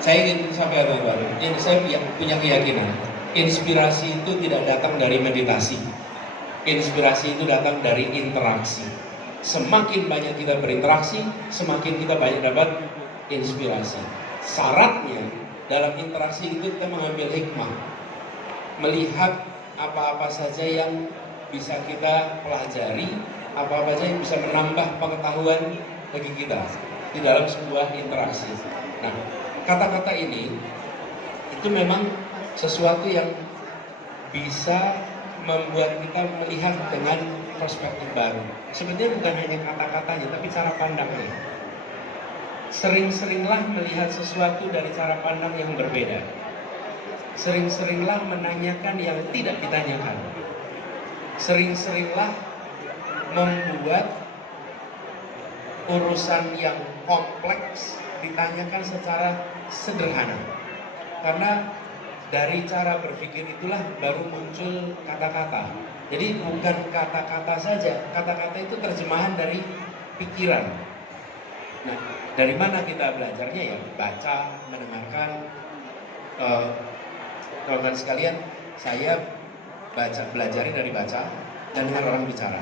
Saya ingin sampaikan baru. Ini saya punya keyakinan, inspirasi itu tidak datang dari meditasi. Inspirasi itu datang dari interaksi. Semakin banyak kita berinteraksi, semakin kita banyak dapat inspirasi. Syaratnya dalam interaksi itu kita mengambil hikmah, melihat apa-apa saja yang bisa kita pelajari, apa-apa saja yang bisa menambah pengetahuan bagi kita di dalam sebuah interaksi. Nah, kata-kata ini itu memang sesuatu yang bisa membuat kita melihat dengan perspektif baru. Sebenarnya bukan hanya kata-katanya, tapi cara pandangnya. Sering-seringlah melihat sesuatu dari cara pandang yang berbeda. Sering-seringlah menanyakan yang tidak ditanyakan. Sering-seringlah membuat urusan yang kompleks ditanyakan secara sederhana. Karena dari cara berpikir itulah baru muncul kata-kata. Jadi bukan kata-kata saja, kata-kata itu terjemahan dari pikiran. Nah, dari mana kita belajarnya ya? Baca, mendengarkan. Kawan-kawan sekalian, saya belajarnya dari baca dan dengar orang bicara.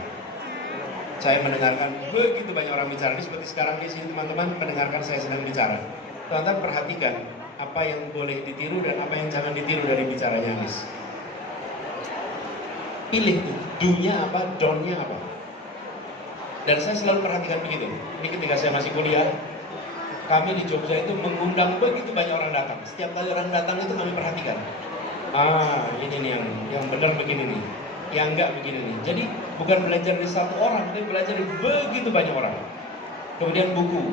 Saya mendengarkan begitu banyak orang bicara. Ini seperti sekarang di sini teman-teman mendengarkan saya sedang bicara. Teman-teman perhatikan apa yang boleh ditiru dan apa yang jangan ditiru dari bicaranya Anis. Pilih tuh, do-nya apa, don't-nya apa. Dan saya selalu perhatikan begitu. Ini ketika saya masih kuliah, kami di Jogja itu mengundang begitu banyak orang datang. Setiap kali orang datang itu kami perhatikan. Ini nih yang benar begini nih, yang enggak begini nih. Jadi bukan belajar dari satu orang, tapi belajar dari begitu banyak orang. Kemudian buku,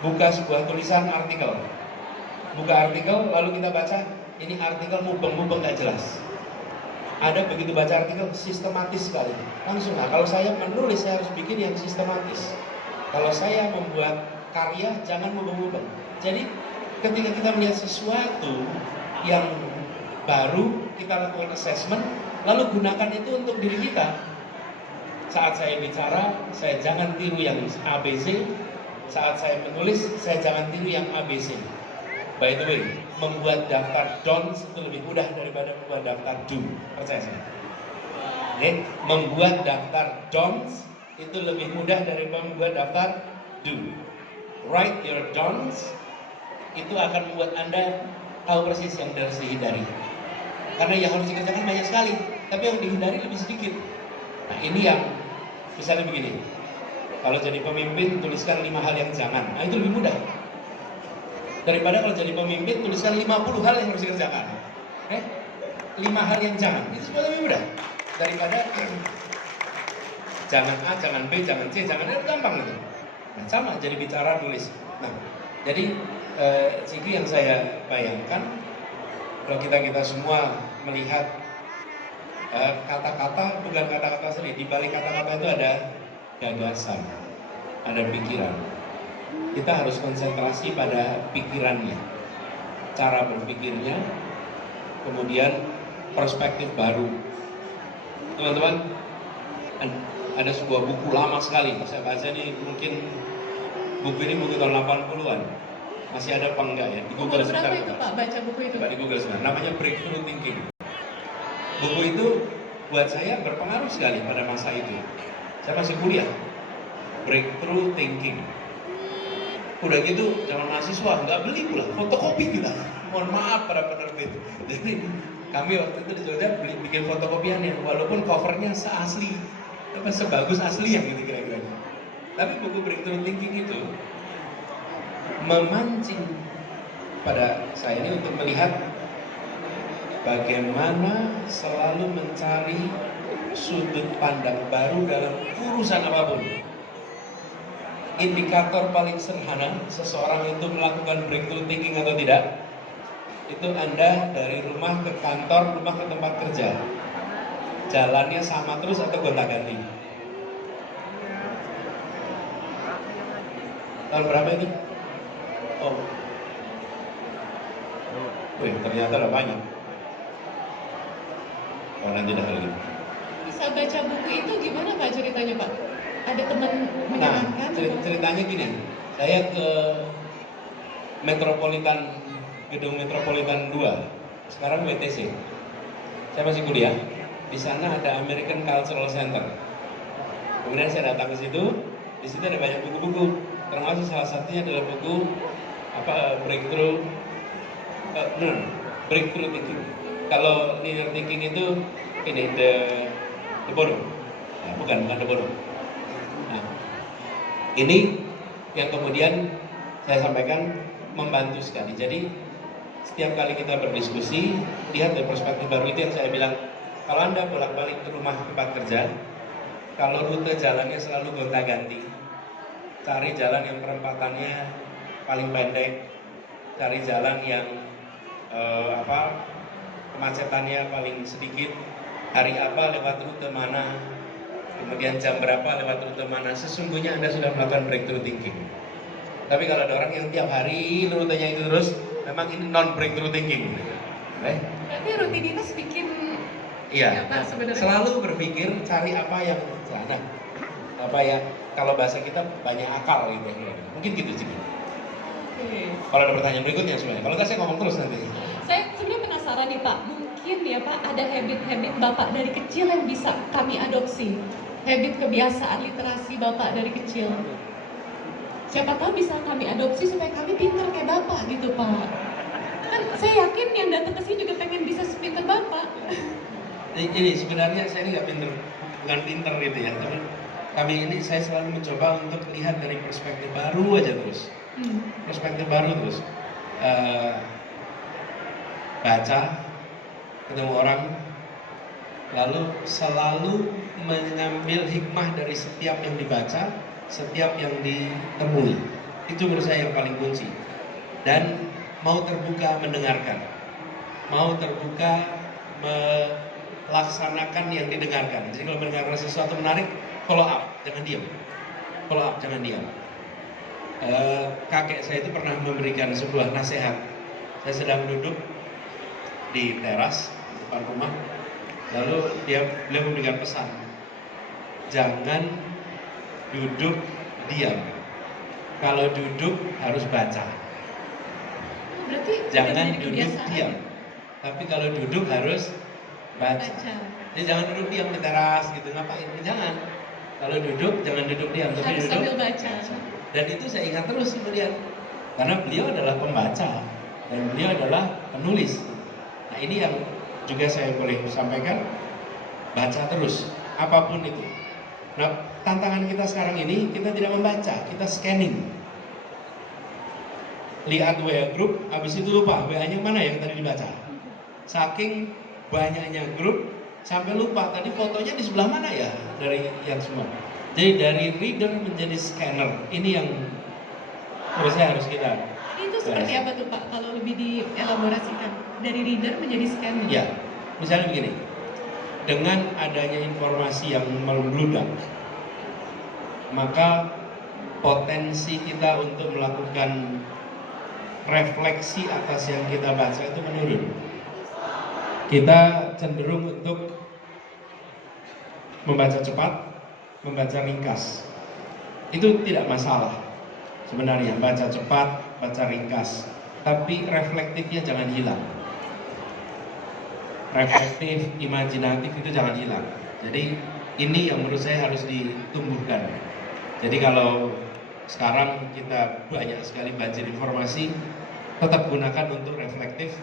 buka sebuah tulisan artikel, buka artikel lalu kita baca, ini artikel mubeng-mubeng nggak jelas. Ada begitu baca artikel sistematis sekali, langsung. Nah, kalau saya menulis saya harus bikin yang sistematis. Kalau saya membuat karya jangan mubeng-mubeng. Jadi ketika kita melihat sesuatu yang baru, kita lakukan assessment, lalu gunakan itu untuk diri kita. Saat saya bicara, saya jangan tiru yang ABC. Saat saya menulis, saya jangan tiru yang ABC. By the way, membuat daftar don'ts itu lebih mudah daripada membuat daftar do. Percaya saya. Oke, membuat daftar don'ts itu lebih mudah daripada membuat daftar do. Write your don'ts itu akan membuat Anda tahu persis yang harus dihindari. Karena yang harus dikerjakan banyak sekali, tapi yang dihindari lebih sedikit. Nah, ini yang misalnya begini. Kalau jadi pemimpin tuliskan 5 hal yang jangan. Nah, itu lebih mudah. Daripada kalau jadi pemimpin tuliskan 50 hal yang harus dikerjakan. 5 hal yang jangan. Itu semua lebih mudah. Daripada jangan A, jangan B, jangan C, jangan D, gampang gitu. Nah, sama jadi bicara nulis. Nah, jadi Ciki yang saya bayangkan kalau kita semua melihat kata-kata bukan kata-kata sendiri, di balik kata-kata itu ada gagasan, ada pikiran. Kita harus konsentrasi pada pikirannya, cara berpikirnya, kemudian perspektif baru. Teman-teman, ada sebuah buku lama sekali, saya baca ini mungkin buku ini buku tahun 80-an. Masih ada apa enggak ya? Di Google sebentar. Berapa itu Pak baca buku itu? Coba di Google sebentar. Namanya Breakthrough Thinking. Buku itu buat saya berpengaruh sekali pada masa itu. Saya masih kuliah. Breakthrough Thinking. Udah gitu, zaman mahasiswa nggak beli pula, fotokopi kita. Mohon maaf para penerbit. Jadi kami waktu itu di Jogja bikin fotokopiannya, walaupun covernya seasli, sebagus asli yang gitu kira-kira. Tapi buku Breakthrough Thinking itu memancing pada saya ini untuk melihat bagaimana selalu mencari sudut pandang baru dalam urusan apapun. Indikator paling sederhana seseorang itu melakukan breakthrough thinking atau tidak, itu Anda dari rumah ke kantor, rumah ke tempat kerja, jalannya sama terus atau gonta-ganti. Tahun berapa itu? Oh, wih, ternyata ada banyak. Oh, nanti dah lagi. Bisa baca buku itu gimana Pak ceritanya Pak? Ada teman menyarankan? Nah, ceritanya gini, saya ke Metropolitan, gedung Metropolitan 2, sekarang WTC. Saya masih kuliah, di sana ada American Cultural Center. Kemudian saya datang ke situ, di situ ada banyak buku-buku, termasuk salah satunya adalah buku breakthrough thinking. Kalau linear thinking itu ini the Bono, nah, bukan the Bono. Nah, ini yang kemudian saya sampaikan membantu sekali. Jadi setiap kali kita berdiskusi, lihat dari perspektif baru itu yang saya bilang. Kalau Anda bolak-balik ke rumah tempat kerja, kalau rute jalannya selalu gonta-ganti, cari jalan yang perempatannya paling pendek, cari jalan yang kemacetannya paling sedikit, hari apa lewat rute mana, kemudian jam berapa lewat rute mana, sesungguhnya Anda sudah melakukan breakthrough thinking. Tapi kalau ada orang yang tiap hari rutenya itu terus, memang ini non breakthrough thinking. Berarti rutinitas bikin iya, Pak, sebenarnya selalu berpikir cari apa yang nah, apa ya, kalau bahasa kita banyak akal gitu ya. Mungkin gitu sih. Oke. Kalau ada pertanyaan berikutnya sebenarnya. Kalau nggak saya ngomong terus nanti. Saya sebenarnya penasaran nih Pak, mungkin ya Pak ada habit-habit Bapak dari kecil yang bisa kami adopsi. Habit kebiasaan literasi Bapak dari kecil. Siapa tahu bisa kami adopsi supaya kami pintar kayak Bapak gitu Pak. Kan saya yakin yang datang ke sini juga pengen bisa sepintar Bapak. Ini sebenarnya saya ini nggak pinter, bukan pinter gitu ya. Tapi kami ini saya selalu mencoba untuk lihat dari perspektif baru aja terus. Perspektif baru terus. Baca, ketemu orang, lalu selalu mengambil hikmah dari setiap yang dibaca, setiap yang ditemui. Itu menurut saya yang paling kunci. Dan mau terbuka mendengarkan, mau terbuka melaksanakan yang didengarkan. Jadi kalau mendengarkan sesuatu menarik, follow up, jangan diam. Follow up, jangan diam. Kakek saya itu pernah memberikan sebuah nasihat. Saya sedang duduk di teras depan rumah, lalu beliau memberikan pesan, jangan duduk diam. Kalau duduk harus baca. Berarti Jangan duduk diam, tapi kalau duduk harus baca. Jadi jangan duduk diam di teras gitu, ngapain? Jangan. Kalau duduk jangan duduk diam, tapi harus duduk sambil baca. Dan itu saya ingat terus kemudian, karena beliau adalah pembaca dan beliau adalah penulis. Nah ini yang juga saya boleh sampaikan, baca terus, apapun itu. Nah tantangan kita sekarang ini, kita tidak membaca, kita scanning. Lihat WA grup, habis itu lupa WA-nya mana yang tadi dibaca. Saking banyaknya grup, sampai lupa tadi fotonya di sebelah mana ya dari yang semua. Jadi dari reader menjadi scanner, ini yang menurut saya harus kita. Itu seperti apa tuh Pak, kalau lebih dielaborasikan? Dari reader menjadi scanner? Ya, misalnya begini, dengan adanya informasi yang membludak, maka potensi kita untuk melakukan refleksi atas yang kita baca itu menurun. Kita cenderung untuk membaca cepat, membaca ringkas. Itu tidak masalah sebenarnya, baca cepat, baca ringkas, tapi reflektifnya jangan hilang. Reflektif, imajinatif itu jangan hilang. Jadi ini yang menurut saya harus ditumbuhkan. Jadi kalau sekarang kita banyak sekali banjir informasi, tetap gunakan untuk reflektif,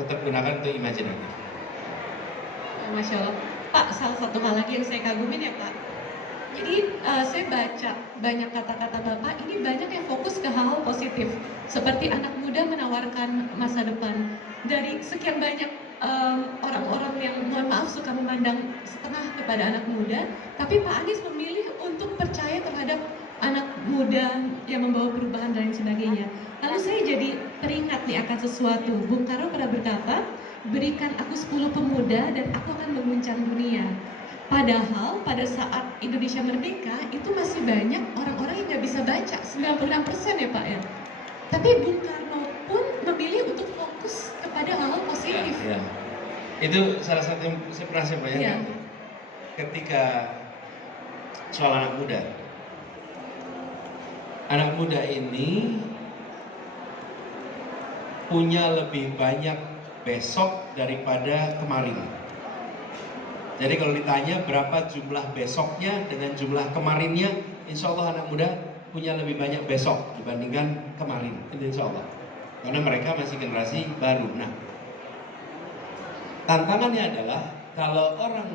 tetap gunakan untuk imajinatif. Masya Allah. Pak, salah satu hal lagi yang saya kagumin ya Pak. Jadi saya baca banyak kata-kata Bapak, ini banyak yang fokus ke hal-hal positif. Seperti anak muda menawarkan masa depan. Dari sekian banyak orang-orang yang mohon maaf suka memandang setengah kepada anak muda, tapi Pak Anies memilih untuk percaya terhadap anak muda yang membawa perubahan dan lain sebagainya. Lalu saya jadi teringat nih akan sesuatu. Bung Karno pernah berkata, berikan aku 10 pemuda dan aku akan mengguncang dunia. Padahal pada saat Indonesia merdeka itu masih banyak orang-orang yang nggak bisa baca, 96% ya Pak ya. Tapi Bung Karno pun memilih untuk fokus kepada hal-hal positif. Ya. Itu salah satu yang saya pernah bayangkan. Ya. Ketika soal anak muda. Anak muda ini punya lebih banyak besok daripada kemarin. Jadi kalau ditanya berapa jumlah besoknya dengan jumlah kemarinnya, insya Allah anak muda punya lebih banyak besok dibandingkan kemarin, insya Allah. Karena mereka masih generasi baru. Nah, tantangannya adalah kalau orang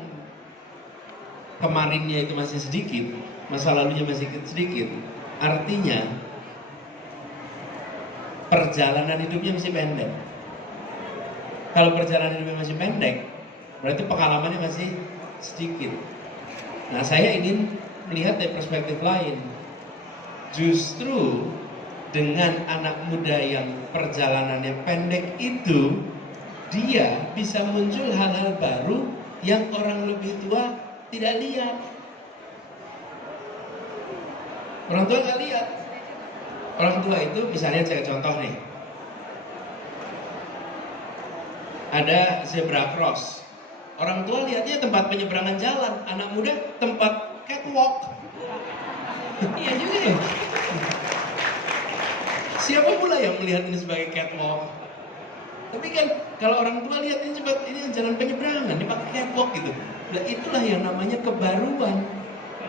kemarinnya itu masih sedikit, masa lalunya masih sedikit, artinya perjalanan hidupnya masih pendek. Kalau perjalanan hidupnya masih pendek, berarti pengalamannya masih sedikit. Nah, saya ingin melihat dari perspektif lain. Justru dengan anak muda yang perjalanannya pendek itu, dia bisa muncul hal-hal baru yang orang lebih tua tidak lihat. Orang tua nggak lihat. Orang tua itu misalnya saya contoh nih. Ada zebra cross. Orang tua lihatnya tempat penyeberangan jalan, anak muda tempat catwalk. Iya juga ya. Siapa pula yang melihat ini sebagai catwalk? Tapi kan kalau orang tua lihat ini cepat, ini jalan penyeberangan, dipakai catwalk gitu. Nah, itulah yang namanya kebaruan.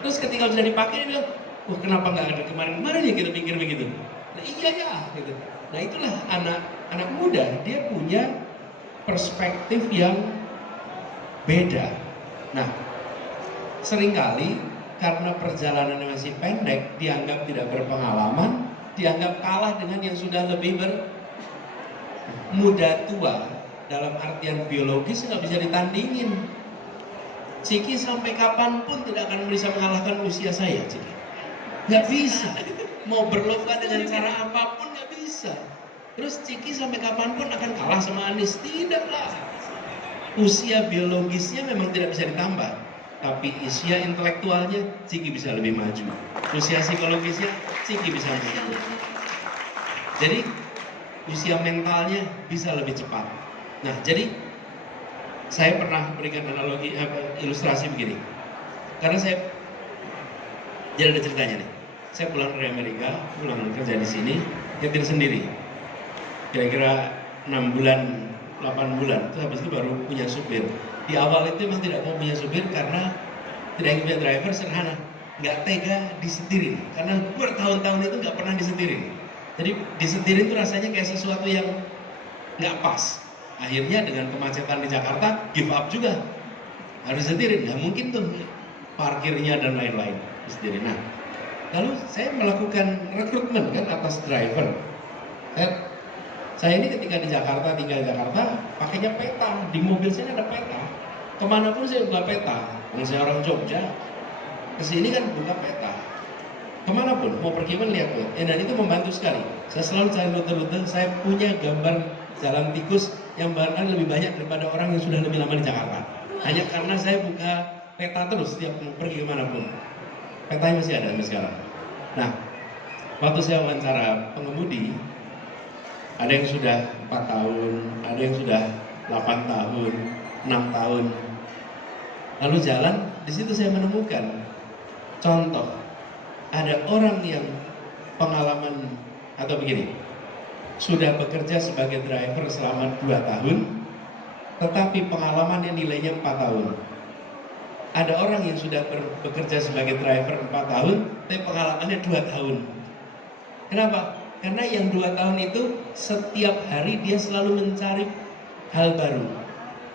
Terus ketika sudah dipakai dia bilang, wah kenapa nggak ada kemarin-kemarin ya kita pikir begitu. Nah iya ya gitu. Nah itulah anak muda, dia punya perspektif yang beda. Nah seringkali karena perjalanannya masih pendek, dianggap tidak berpengalaman, dianggap kalah dengan yang sudah lebih muda tua. Dalam artian biologis nggak bisa ditandingin. Ciki sampai kapanpun tidak akan bisa mengalahkan usia saya, Ciki. Nggak bisa. Mau berlomba dengan cara apapun nggak bisa. Terus Ciki sampai kapanpun akan kalah sama Anis? Tidaklah. Usia biologisnya memang tidak bisa ditambah, tapi usia intelektualnya Ciki bisa lebih maju. Usia psikologisnya Ciki bisa maju. Jadi usia mentalnya bisa lebih cepat. Nah, jadi saya pernah berikan analogi ilustrasi begini. Karena jadi ada ceritanya nih. Saya pulang dari Amerika, pulang kerja di sini, nyetir sendiri. Kira-kira 6 bulan, 8 bulan, terus habis itu baru punya supir. Di awal itu memang tidak mau punya supir karena tidak ingin punya driver, sederhana. Nggak tega disetirin, karena bertahun-tahun itu nggak pernah disetirin. Jadi disetirin itu rasanya kayak sesuatu yang nggak pas. Akhirnya dengan kemacetan di Jakarta, give up juga. Harus disetirin, nggak mungkin tuh parkirnya dan lain-lain. Disetirin. Nah, lalu saya melakukan rekrutmen kan atas driver. Saya ini ketika di Jakarta, tinggal di Jakarta, pakainya peta. Di mobil saya ada peta. Kemanapun saya buka peta. Kalau saya orang Jogja, kesini kan buka peta. Kemanapun, mau pergi pun lihat tuh. Dan itu membantu sekali. Saya selalu cari rute-rute. Saya punya gambar jalan tikus yang bahkan lebih banyak daripada orang yang sudah lebih lama di Jakarta. Hanya karena saya buka peta terus setiap pergi kemanapun. Petanya masih ada sampai sekarang. Nah, waktu saya wawancara pengemudi, ada yang sudah 4 tahun, ada yang sudah 8 tahun, 6 tahun. Lalu jalan, di situ saya menemukan contoh. Ada orang yang pengalaman atau begini, sudah bekerja sebagai driver selama 2 tahun, tetapi pengalaman yang nilainya 4 tahun. Ada orang yang sudah bekerja sebagai driver 4 tahun, tapi pengalamannya 2 tahun. Kenapa? Karena yang 2 tahun itu setiap hari dia selalu mencari hal baru.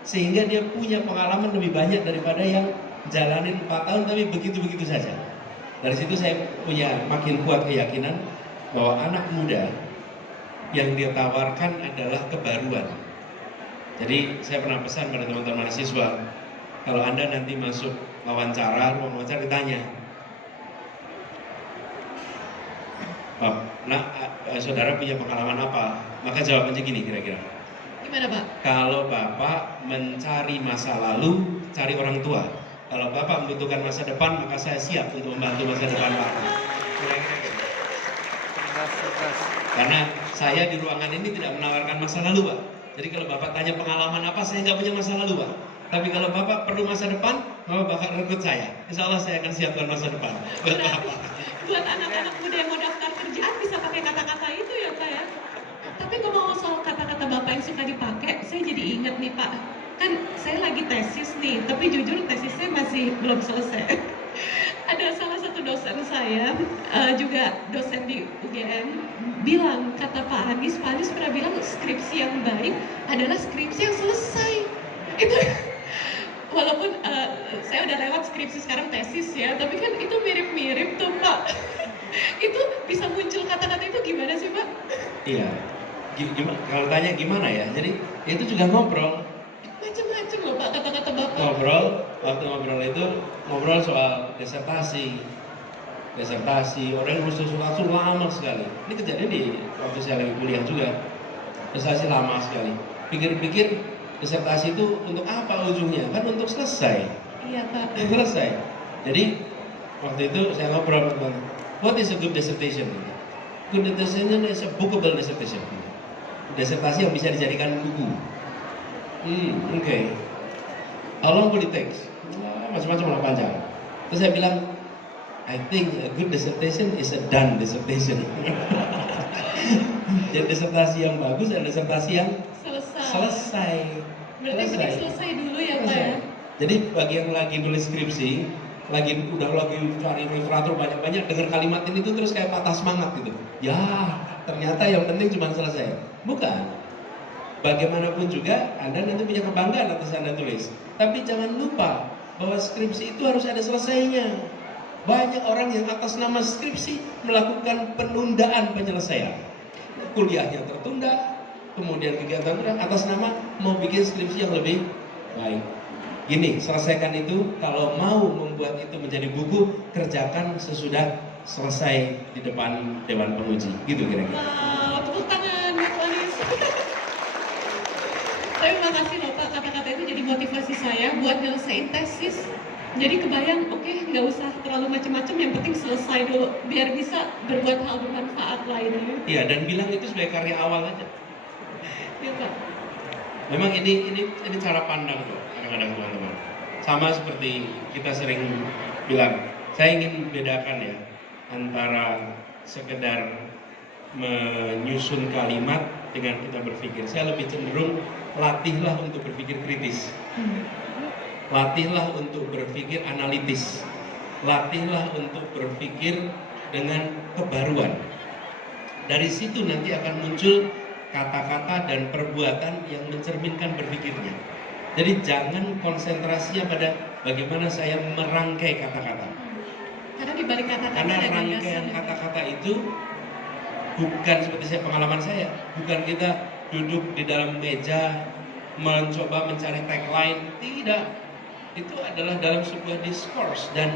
Sehingga dia punya pengalaman lebih banyak daripada yang jalanin 4 tahun tapi begitu-begitu saja. Dari situ saya punya makin kuat keyakinan bahwa anak muda yang dia tawarkan adalah kebaruan. Jadi saya pernah pesan pada teman-teman mahasiswa, kalau Anda nanti masuk wawancara, ruang wawancara ditanya, saudara punya pengalaman apa? Maka jawabannya gini kira-kira. Gimana Pak? Kalau Bapak mencari masa lalu, cari orang tua. Kalau Bapak membutuhkan masa depan, maka saya siap untuk membantu masa depan Bapak. Karena saya di ruangan ini tidak menawarkan masa lalu Pak. Jadi kalau Bapak tanya pengalaman apa, saya nggak punya masa lalu Pak. Tapi kalau Bapak perlu masa depan, Bapak rekrut saya. Insya Allah saya akan siapkan masa depan buat Bapak. Buat anak-anak muda yang mau daftar kerjaan bisa pakai kata-kata itu ya Pak ya. Tapi kalau soal kata-kata Bapak yang suka dipakai, saya jadi ingat nih Pak, kan saya lagi tesis nih, tapi jujur tesisnya masih belum selesai. Ada salah satu dosen saya, juga dosen di UGM, bilang, kata Pak Anies pernah bilang skripsi yang baik adalah skripsi yang selesai. Itu walaupun saya udah lewat skripsi sekarang tesis ya, tapi kan itu mirip-mirip tuh Pak. Itu bisa muncul kata-kata itu gimana sih Pak? Iya. Gimana, kalau tanya gimana ya, jadi itu juga ngobrol. Macam-macam loh Pak kata-kata Bapak. Waktu ngobrol itu ngobrol soal disertasi, orang yang nulis sesuatu lama sekali. Ini kejadian di waktu saya lagi kuliah juga, disertasi lama sekali. Pikir-pikir disertasi itu untuk apa ujungnya? Kan untuk selesai. Iya Pak. Untuk selesai. Jadi waktu itu saya ngobrol tentang what is a good dissertation? Good dissertation is a bookable dissertation. Disertasi yang bisa dijadikan buku. Oke. How long will it take? Macam-macam lah panjang. Terus saya bilang, I think a good dissertation is a done dissertation. Jadi disertasi yang bagus dan disertasi yang selesai. Berarti mending selesai dulu ya Pak ya? Jadi bagi yang lagi nulis skripsi, udah lagi cari literatur banyak-banyak, dengar kalimat ini tuh terus kayak patah semangat gitu. Ya, ternyata yang penting cuma selesai. Bukan. Bagaimanapun juga Anda nanti punya kebanggaan atas Anda tulis. Tapi jangan lupa bahwa skripsi itu harus ada selesainya. Banyak orang yang atas nama skripsi melakukan penundaan penyelesaian. Kuliahnya tertunda, kemudian kegiatan atas nama mau bikin skripsi yang lebih baik. Gini, selesaikan itu, kalau mau membuat itu menjadi buku, kerjakan sesudah selesai di depan Dewan Penguji. Gitu kira-kira. Wow, tepuk tangan Mas Anies. Terima kasih loh Pak, kata-kata itu jadi motivasi saya buat nyelesain tesis. Jadi kebayang, oke, nggak usah terlalu macam-macam, yang penting selesai dulu, biar bisa berbuat hal bermanfaat lainnya. Iya, dan bilang itu sebagai karya awal aja. Iya Pak. Memang ini cara pandang kok, kadang-kadang teman-teman. Sama seperti kita sering bilang, saya ingin bedakan ya antara sekedar menyusun kalimat dengan kita berpikir. Saya lebih cenderung latihlah untuk berpikir kritis. Latihlah untuk berpikir analitis. Latihlah untuk berpikir dengan kebaruan. Dari situ nanti akan muncul kata-kata dan perbuatan yang mencerminkan berpikirnya. Jadi jangan konsentrasinya pada bagaimana saya merangkai kata-kata. Karena di balik kata-kata Karena ada rangkaian gagasan. kata-kata itu bukan seperti pengalaman saya, bukan kita duduk di dalam meja mencoba mencari tagline, tidak. Itu adalah dalam sebuah diskurs dan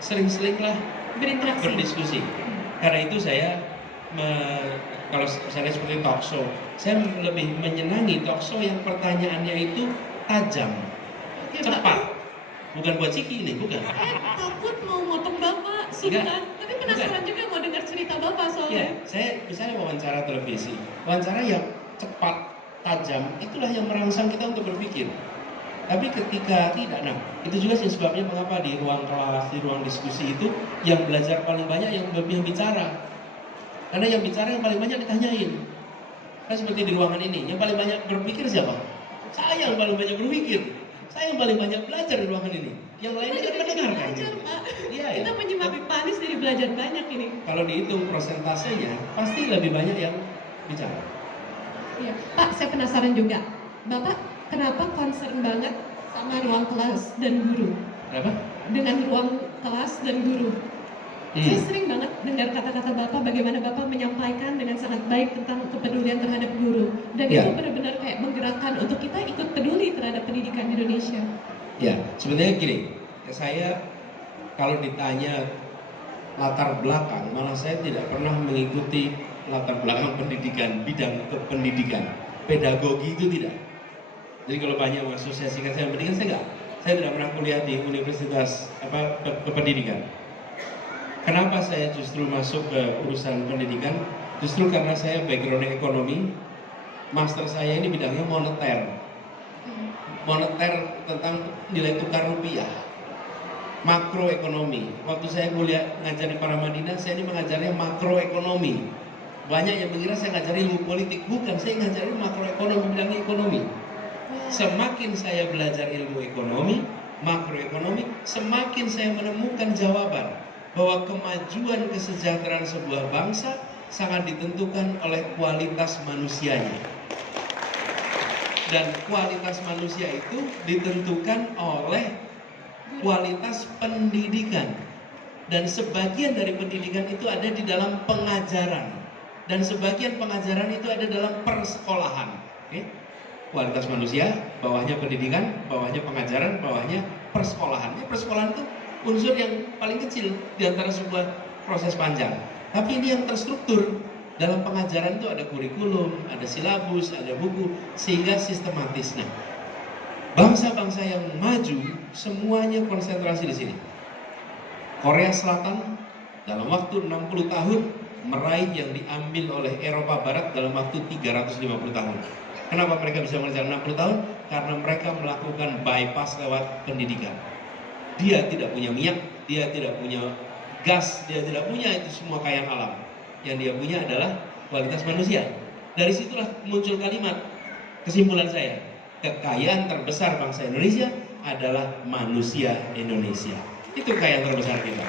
sering-seringlah Berinteraksi. berdiskusi. Karena itu saya kalau misalnya seperti talk show, saya lebih menyenangi talk show yang pertanyaannya itu tajam, Oke, cepat. Pak. Bukan buat Ciki ini, bukan. Takut mau motong Bapak, sungkan. Tapi penasaran juga mau dengar cerita Bapak Ya, soalnya. saya misalnya wawancara televisi, wawancara yang cepat, tajam, itulah yang merangsang kita untuk berpikir. Tapi ketika tidak, nah itu juga sih sebabnya mengapa di ruang kelas, di ruang diskusi itu yang belajar paling banyak yang bicara. Karena yang bicara yang paling banyak ditanyain. Kan seperti di ruangan ini, yang paling banyak berpikir siapa? Saya yang paling banyak berpikir. Saya yang paling banyak belajar di ruangan ini. Yang lainnya kan mendengarkan. Belajar, Pak. Iya, ya. Kita menyimak Pak Anies jadi belajar banyak ini. Kalau dihitung persentasenya, pasti lebih banyak yang bicara. Iya. Pak, saya penasaran juga. Bapak kenapa concern banget sama ruang kelas dan guru? Kenapa? Dengan ruang kelas dan guru. Saya sering banget dengar kata-kata Bapak, bagaimana Bapak menyampaikan dengan sangat baik tentang kepedulian terhadap guru. Dan Ya. itu benar-benar kayak menggerakkan untuk kita ikut peduli terhadap pendidikan di Indonesia. Ya, sebenarnya gini, saya kalau ditanya latar belakang, malah saya tidak pernah mengikuti latar belakang pendidikan, bidang kependidikan, pedagogi itu tidak. Jadi kalau banyak mengasosiasikan saya pendidikan, saya tidak pernah kuliah di universitas kependidikan. Kenapa saya justru masuk ke urusan pendidikan? Justru karena saya background ekonomi, master saya ini bidangnya moneter. Moneter tentang nilai tukar rupiah, makroekonomi. Waktu saya kuliah ngajar di Paramadina, saya ini mengajarnya makroekonomi, Banyak yang mengira saya ngajari ilmu politik. Bukan, saya ngajari makroekonomi, bilangnya ekonomi. Semakin saya belajar ilmu ekonomi, makroekonomi, semakin saya menemukan jawaban bahwa kemajuan kesejahteraan sebuah bangsa sangat ditentukan oleh kualitas manusianya. Dan kualitas manusia itu ditentukan oleh kualitas pendidikan. Dan sebagian dari pendidikan itu ada di dalam pengajaran. Dan sebagian pengajaran itu ada dalam persekolahan. Oke? Kualitas manusia, bawahnya pendidikan, bawahnya pengajaran, bawahnya persekolahan. Persekolahan itu unsur yang paling kecil di antara sebuah proses panjang. Tapi ini yang terstruktur. Dalam pengajaran itu ada kurikulum, ada silabus, ada buku, sehingga sistematis. Nah, bangsa-bangsa yang maju semuanya konsentrasi di sini. Korea Selatan dalam waktu 60 tahun meraih yang diambil oleh Eropa Barat dalam waktu 350 tahun. Kenapa mereka bisa mengejar 60 tahun? Karena mereka melakukan bypass lewat pendidikan. Dia tidak punya minyak, dia tidak punya gas, dia tidak punya itu semua kekayaan alam. Yang dia punya adalah kualitas manusia. Dari situlah muncul kalimat, kesimpulan saya, kekayaan terbesar bangsa Indonesia adalah manusia Indonesia. Itu kekayaan terbesar kita.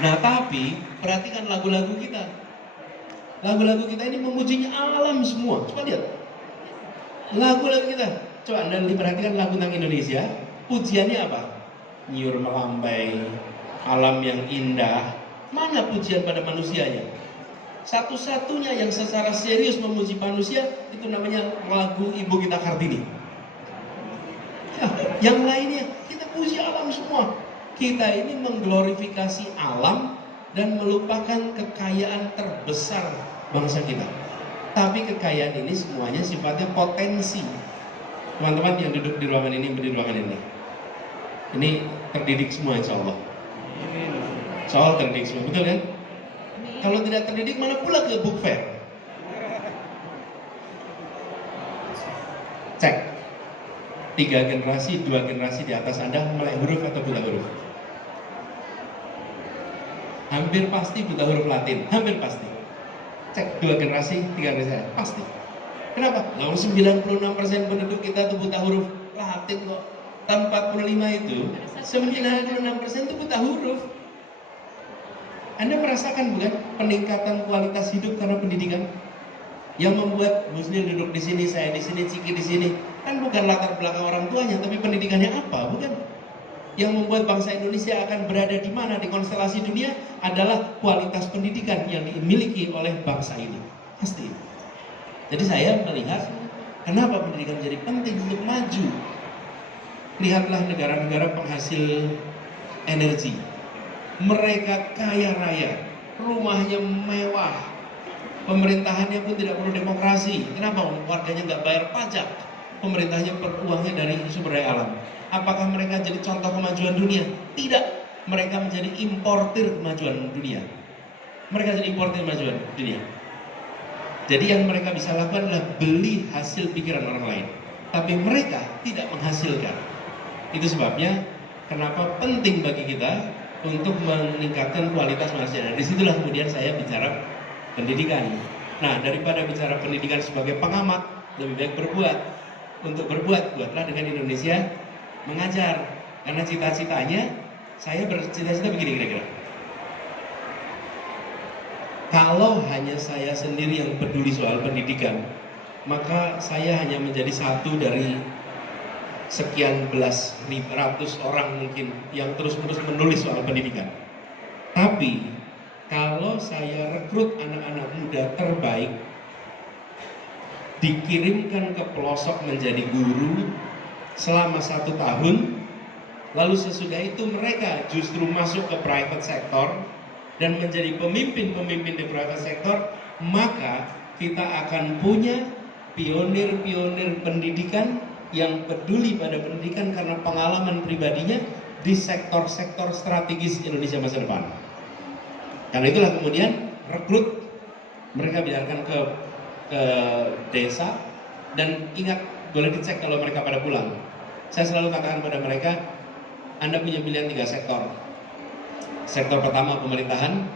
Nah, tapi perhatikan lagu-lagu kita. Lagu-lagu kita ini memujinya alam semua. Coba lihat. Lagu-lagu kita. Coba Anda perhatikan lagu tentang Indonesia. Pujiannya apa? Nyiur melambai, alam yang indah. Mana pujian pada manusianya? Satu-satunya yang secara serius memuji manusia itu namanya lagu Ibu kita Kartini. Yang lainnya kita puji alam semua. Kita ini mengglorifikasi alam dan melupakan kekayaan terbesar bangsa kita. Tapi kekayaan ini semuanya sifatnya potensi. Teman-teman yang duduk di ruangan ini, di ruangan ini terdidik semua insya Allah. Soal terdidik semua, betul kan? Kalau tidak terdidik mana pula ke book fair? Cek. 3 generasi, 2 generasi di atas Anda melek huruf atau buta huruf? Hampir pasti buta huruf Latin, hampir pasti. Cek 2 generasi, 3 generasi, pasti. Kenapa? Lalu 96% penduduk kita itu buta huruf Latin kok. Tahun 45 itu 96% itu buta huruf. Anda merasakan bukan peningkatan kualitas hidup karena pendidikan? Yang membuat Muslim duduk di sini, saya di sini, Ciki di sini, kan bukan latar belakang orang tuanya, tapi pendidikannya apa, bukan? Yang membuat bangsa Indonesia akan berada di mana di konstelasi dunia adalah kualitas pendidikan yang dimiliki oleh bangsa ini. Pasti. Jadi saya melihat kenapa pendidikan jadi penting untuk maju. Lihatlah negara-negara penghasil energi. Mereka kaya raya, rumahnya mewah, pemerintahannya pun tidak perlu demokrasi. Kenapa? Warganya nggak bayar pajak, pemerintahnya uangnya dari sumber daya alam. Apakah mereka jadi contoh kemajuan dunia? Tidak, mereka menjadi importir kemajuan dunia. Mereka jadi importir kemajuan dunia. Jadi yang mereka bisa lakukan adalah beli hasil pikiran orang lain, tapi mereka tidak menghasilkan. Itu sebabnya kenapa penting bagi kita untuk meningkatkan kualitas manusia. Dan disitulah kemudian saya bicara pendidikan. Nah, daripada bicara pendidikan sebagai pengamat, lebih baik berbuat. Untuk berbuat, buatlah dengan Indonesia mengajar. Karena cita-citanya, saya bercita-cita begini kira-kira. Kalau hanya saya sendiri yang peduli soal pendidikan, maka saya hanya menjadi satu dari sekian belas ratus orang mungkin yang terus-menerus menulis soal pendidikan. Tapi kalau saya rekrut anak-anak muda terbaik, dikirimkan ke pelosok menjadi guru selama 1 tahun, lalu sesudah itu mereka justru masuk ke private sector dan menjadi pemimpin-pemimpin di private sector, maka kita akan punya pionir-pionir pendidikan yang peduli pada pendidikan karena pengalaman pribadinya di sektor-sektor strategis Indonesia masa depan. Karena itulah kemudian rekrut mereka biarkan ke desa, dan ingat, boleh dicek kalau mereka pada pulang. Saya selalu katakan pada mereka, Anda punya pilihan 3 sektor. Sektor pertama pemerintahan,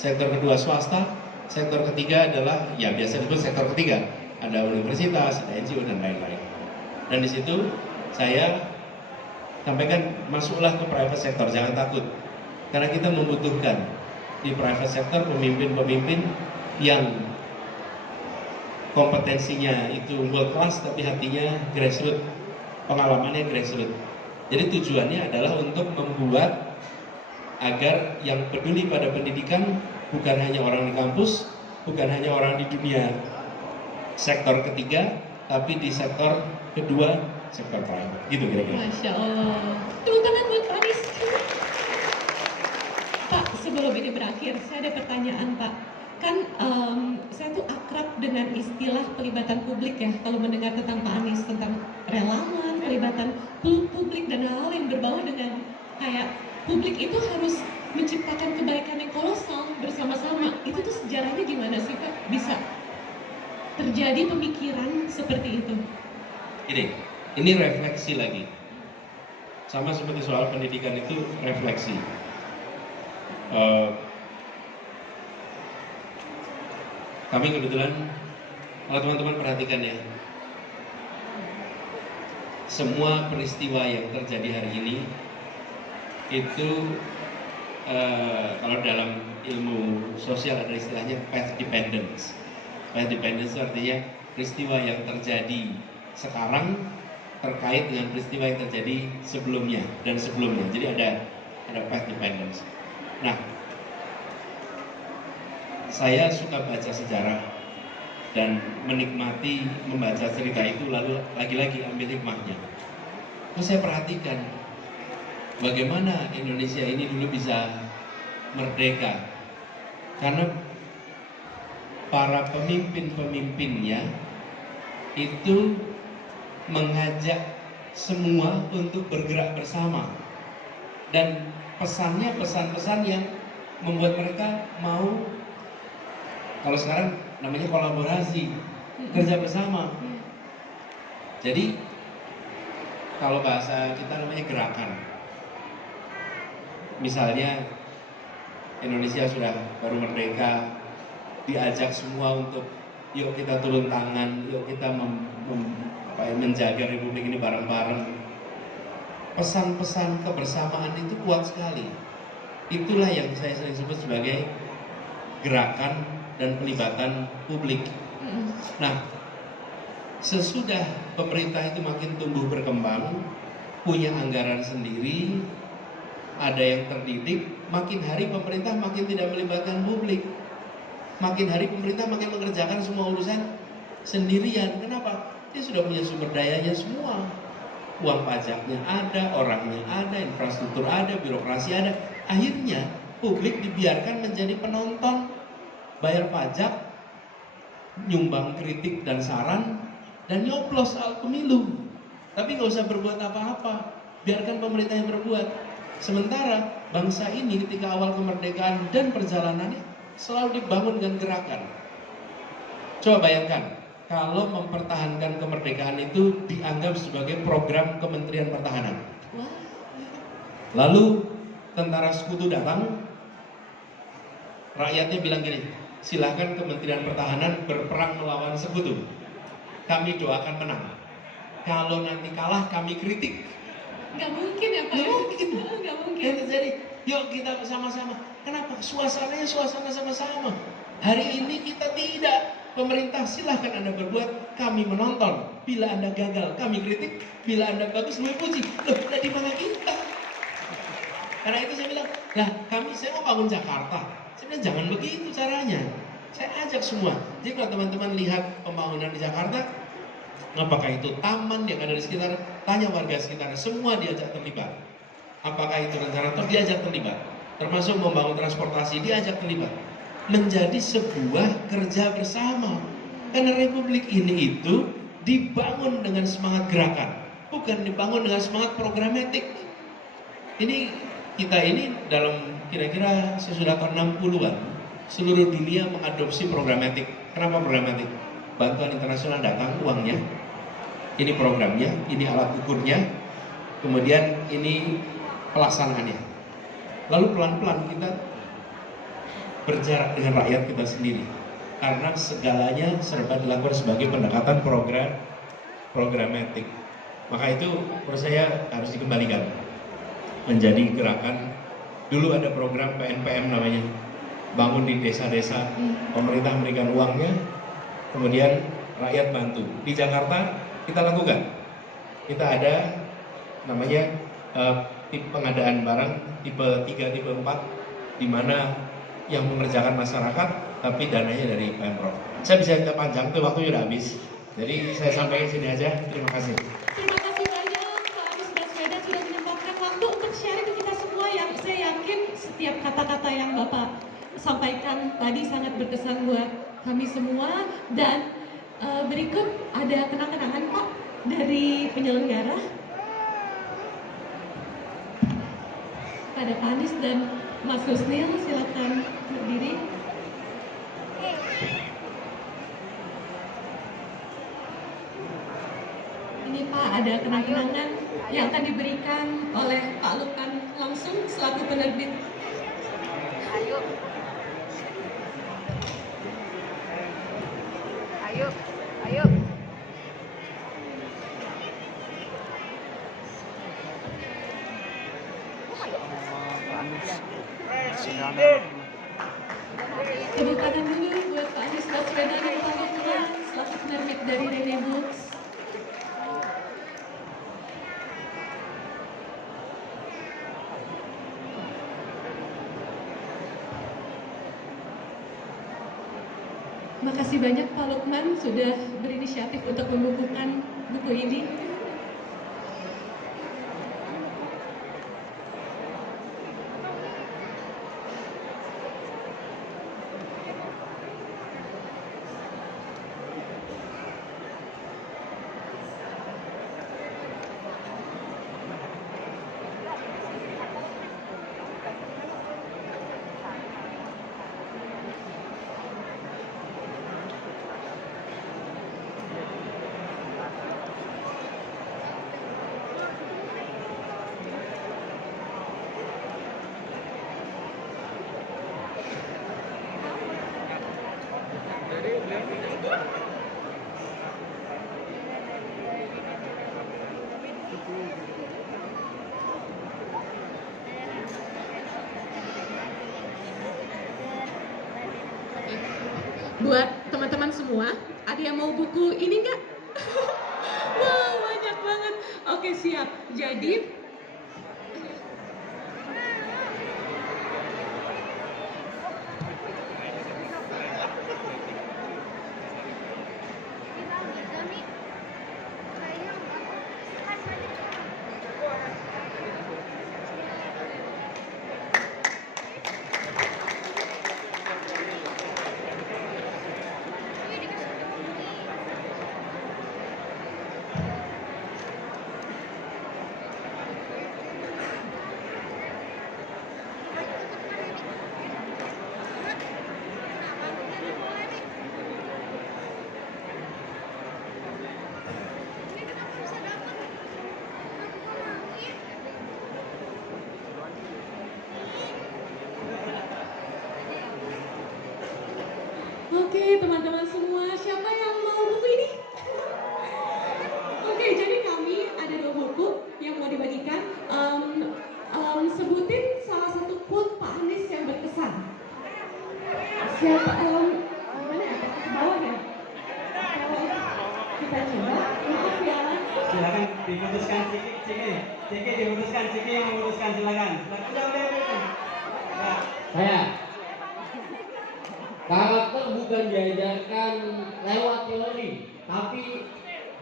sektor kedua swasta, Sektor ketiga adalah ya biasa disebut sektor ketiga. Ada universitas, ada NGO dan lain-lain. Dan di situ saya sampaikan masuklah ke private sector, jangan takut. Karena kita membutuhkan di private sector pemimpin-pemimpin yang kompetensinya itu world class tapi hatinya grassroots, pengalamannya grassroots. Jadi tujuannya adalah untuk membuat agar yang peduli pada pendidikan bukan hanya orang di kampus, bukan hanya orang di dunia sektor ketiga, tapi di sektor kedua, sektor private. Gitu kira-kira. Masya Allah. Tepuk tangan buat Pak Anies. Pak, sebelum ini berakhir, saya ada pertanyaan Pak. Kan saya tuh akrab dengan istilah pelibatan publik ya, kalau mendengar tentang Pak Anies, tentang relawan, pelibatan publik dan hal-hal yang berbau dengan kayak publik itu harus menciptakan kebaikan yang kolosal bersama-sama. Itu tuh sejarahnya gimana sih Pak? Bisa terjadi pemikiran seperti itu? Ini refleksi lagi. Sama seperti soal pendidikan itu refleksi. Kami kebetulan, kalau teman-teman perhatikan ya, semua peristiwa yang terjadi hari ini itu kalau dalam ilmu sosial ada istilahnya path dependence. Path dependence itu artinya peristiwa yang terjadi sekarang terkait dengan peristiwa yang terjadi sebelumnya dan sebelumnya. Jadi ada path dependence. Nah, saya suka baca sejarah dan menikmati membaca cerita itu, lalu lagi-lagi ambil hikmahnya. Terus saya perhatikan bagaimana Indonesia ini dulu bisa merdeka, karena para pemimpin-pemimpinnya itu mengajak semua untuk bergerak bersama, dan pesannya pesan-pesan yang membuat mereka mau, kalau sekarang namanya kolaborasi, kerja bersama. Jadi kalau bahasa kita namanya gerakan. Misalnya Indonesia sudah baru merdeka, diajak semua untuk yuk kita turun tangan, yuk kita menjaga republik ini bareng-bareng. Pesan-pesan kebersamaan itu kuat sekali. Itulah yang saya sering sebut sebagai gerakan dan pelibatan publik. Nah, sesudah pemerintah itu makin tumbuh berkembang, punya anggaran sendiri, ada yang terdidik, makin hari pemerintah makin tidak melibatkan publik. Makin hari pemerintah makin mengerjakan semua urusan sendirian. Kenapa? Dia sudah punya sumber dayanya semua. Uang pajaknya ada, orangnya ada, infrastruktur ada, birokrasi ada. Akhirnya publik dibiarkan menjadi penonton, bayar pajak, nyumbang kritik dan saran, dan nyoblos soal pemilu. Tapi nggak usah berbuat apa-apa, biarkan pemerintah yang berbuat. Sementara bangsa ini ketika awal kemerdekaan dan perjalanannya selalu dibangun dengan gerakan. Coba bayangkan, kalau mempertahankan kemerdekaan itu dianggap sebagai program Kementerian Pertahanan. Lalu tentara sekutu datang, rakyatnya bilang gini, silahkan Kementerian Pertahanan berperang melawan sekutu. Kami doakan menang. Kalau nanti kalah kami kritik. Nggak mungkin ya Pak? Nggak mungkin. Nggak mungkin. Yang terjadi, yuk kita bersama-sama. Kenapa? Suasananya suasana sama-sama. Hari ini kita tidak. Pemerintah silahkan Anda berbuat, kami menonton. Bila Anda gagal, kami kritik. Bila Anda bagus, kami puji. Loh, di mana kita? Karena itu saya bilang, nah saya mau bangun Jakarta. Saya bilang jangan begitu caranya. Saya ajak semua. Jadi kalau teman-teman lihat pembangunan di Jakarta, apakah itu taman yang ada di sekitar, tanya warga sekitar, semua diajak terlibat. Apakah itu rencana tol, diajak terlibat. Termasuk membangun transportasi, diajak terlibat. Menjadi sebuah kerja bersama. Karena republik ini itu dibangun dengan semangat gerakan, bukan dibangun dengan semangat programatik. Ini kita ini dalam kira-kira sesudah tahun 60-an, seluruh dunia mengadopsi programatik. Kenapa programatik? Bantuan internasional datang, uangnya, ini programnya, ini alat ukurnya, kemudian ini pelaksanaannya. Lalu pelan-pelan kita berjarak dengan rakyat kita sendiri. Karena segalanya serba dilakukan sebagai pendekatan programatik. Maka itu menurut saya harus dikembalikan menjadi gerakan. Dulu ada program PNPM namanya, bangun di desa-desa, pemerintah memberikan uangnya, kemudian rakyat bantu. Di Jakarta kita lakukan, kita ada namanya tipe pengadaan barang tipe 3, tipe 4, di mana yang mengerjakan masyarakat, tapi dananya dari Pemprov. Saya bisa cerita panjang, tuh waktunya udah habis. Jadi saya sampaikan sini aja. Terima kasih. Terima kasih banyak Pak Anies Baswedan sudah menyempatkan waktu untuk sharing ke kita semua, yang saya yakin setiap kata-kata yang Bapak sampaikan tadi sangat berkesan buat kami semua. Dan berikut ada kenang-kenangan Pak dari penyelenggara. Ada Pak Anies dan Mas Husnil, silakan berdiri. Ini Pak, ada kenang-kenangan yang akan diberikan oleh Pak Lukman langsung selaku penerbit. Ayo. Ayo. Ayo. Tepuk tangan dulu buat Pak Anies Baswedan dan Pak Lukman selaku penerbit dari Rene Books. Makasih banyak Pak Lukman sudah berinisiatif untuk membukukan buku ini. Buat teman-teman semua, ada yang mau buku ini nggak? Wow, banyak banget. Oke, siap. Jadi oke, teman-teman semua, siapa yang mau buku ini? Oke, jadi kami ada 2 buku yang mau dibagikan. Sebutin salah satu quote Pak Anies yang berkesan. Siapa? Gimana ya? Ke bawah ya? Kita coba. Maaf ya. Silakan diputuskan Ciki diputuskan, Ciki yang memutuskan, silakan. Ya. Saya. Karakter bukan diajarkan lewat teori, tapi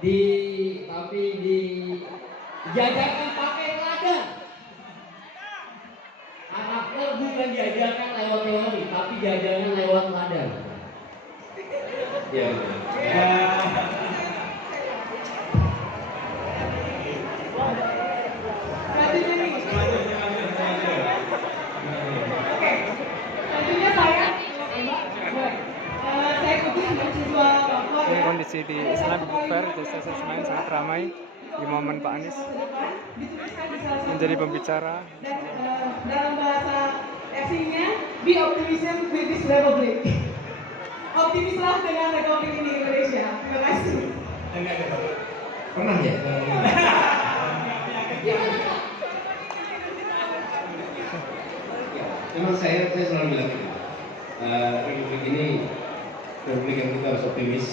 diajarkan pakai teladan. Karakter bukan diajarkan lewat teori, tapi diajarkan lewat teladan. Ya. Selanjutnya nih. Oke. Selanjutnya saya Putih, mahasiswa Papua. Ini kondisi di Istana Book Fair di Stasiun Senayan sangat ramai di momen Pak Anies menjadi pembicara. Dan dalam bahasa Reaksinya, be optimism with this republic. Optimislah dengan republik ini Indonesia. Terima kasih. Pernah ya? Gimana Kak? Memang saya selalu bilang gitu. Republik ini republik yang kita harus optimis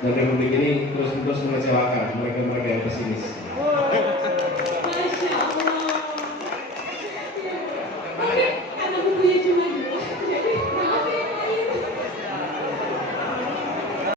dan republik ini terus mengecewakan mereka yang pesimis.